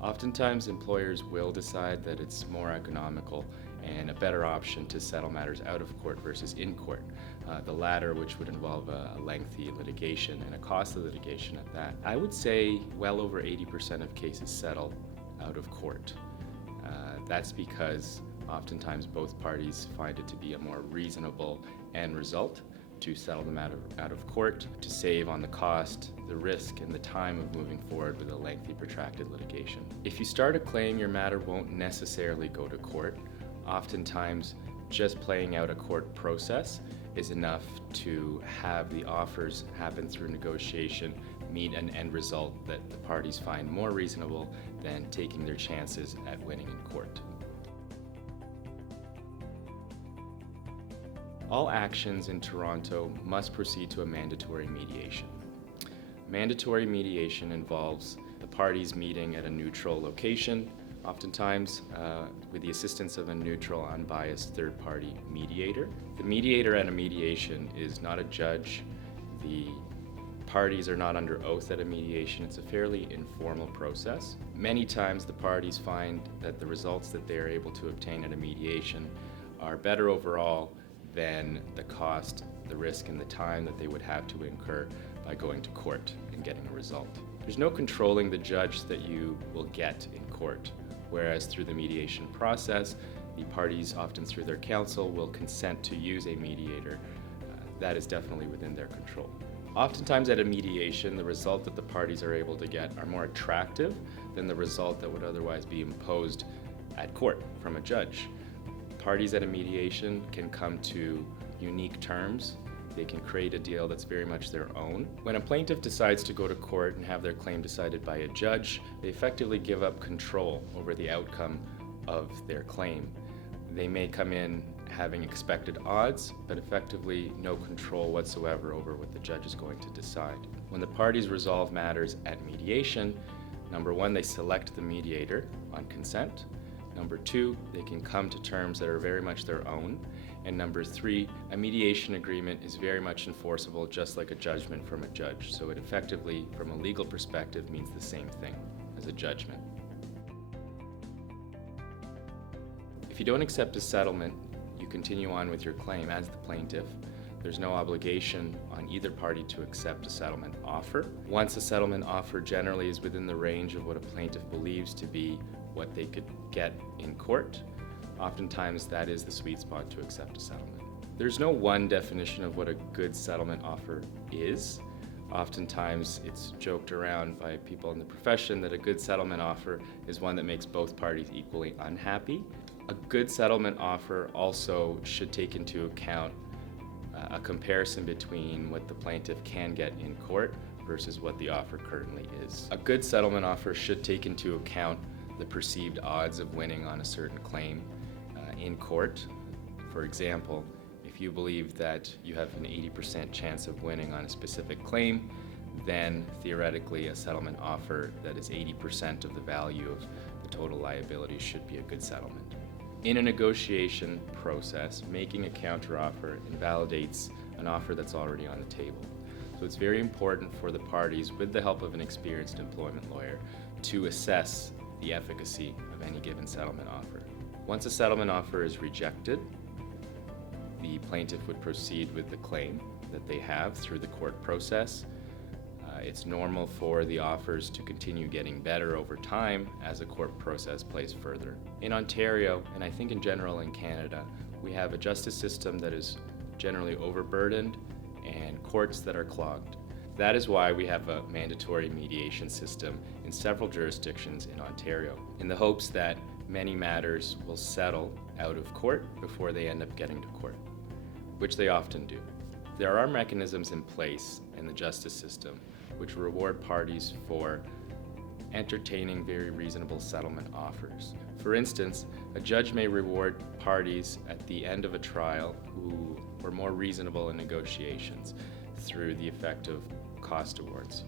Oftentimes, employers will decide that it's more economical and a better option to settle matters out of court versus in court. The latter, which would involve a lengthy litigation and a costly litigation at that. I would say well over 80% of cases settle out of court. That's because oftentimes both parties find it to be a more reasonable end result to settle the matter out of court, to save on the cost, the risk, and the time of moving forward with a lengthy, protracted litigation. If you start a claim, your matter won't necessarily go to court. Oftentimes, just playing out a court process is enough to have the offers happen through negotiation, meet an end result that the parties find more reasonable than taking their chances at winning in court. All actions in Toronto must proceed to a mandatory mediation. Mandatory mediation involves the parties meeting at a neutral location, oftentimes with the assistance of a neutral, unbiased third-party mediator. The mediator at a mediation is not a judge. The parties are not under oath at a mediation. It's a fairly informal process. Many times the parties find that the results that they are able to obtain at a mediation are better overall than the cost, the risk, and the time that they would have to incur by going to court and getting a result. There's no controlling the judge that you will get in court, whereas through the mediation process, the parties, often through their counsel, will consent to use a mediator. That is definitely within their control. Oftentimes at a mediation, the result that the parties are able to get are more attractive than the result that would otherwise be imposed at court from a judge. Parties at a mediation can come to unique terms. They can create a deal that's very much their own. When a plaintiff decides to go to court and have their claim decided by a judge, they effectively give up control over the outcome of their claim. They may come in having expected odds, but effectively no control whatsoever over what the judge is going to decide. When the parties resolve matters at mediation, number one, they select the mediator on consent. Number two, they can come to terms that are very much their own. And number three, a mediation agreement is very much enforceable, just like a judgment from a judge. So it effectively, from a legal perspective, means the same thing as a judgment. If you don't accept a settlement, you continue on with your claim as the plaintiff. There's no obligation on either party to accept a settlement offer. Once a settlement offer generally is within the range of what a plaintiff believes to be what they could get in court, oftentimes that is the sweet spot to accept a settlement. There's no one definition of what a good settlement offer is. Oftentimes it's joked around by people in the profession that a good settlement offer is one that makes both parties equally unhappy. A good settlement offer also should take into account a comparison between what the plaintiff can get in court versus what the offer currently is. A good settlement offer should take into account the perceived odds of winning on a certain claim in court. For example, if you believe that you have an 80% chance of winning on a specific claim, then theoretically a settlement offer that is 80% of the value of the total liability should be a good settlement. In a negotiation process, making a counteroffer invalidates an offer that's already on the table. So it's very important for the parties, with the help of an experienced employment lawyer, to assess the efficacy of any given settlement offer. Once a settlement offer is rejected, the plaintiff would proceed with the claim that they have through the court process. It's normal for the offers to continue getting better over time as the court process plays further. In Ontario, and I think in general in Canada, we have a justice system that is generally overburdened and courts that are clogged. That is why we have a mandatory mediation system in several jurisdictions in Ontario, in the hopes that many matters will settle out of court before they end up getting to court, which they often do. There are mechanisms in place in the justice system which reward parties for entertaining very reasonable settlement offers. For instance, a judge may reward parties at the end of a trial who were more reasonable in negotiations through the effect of cost awards.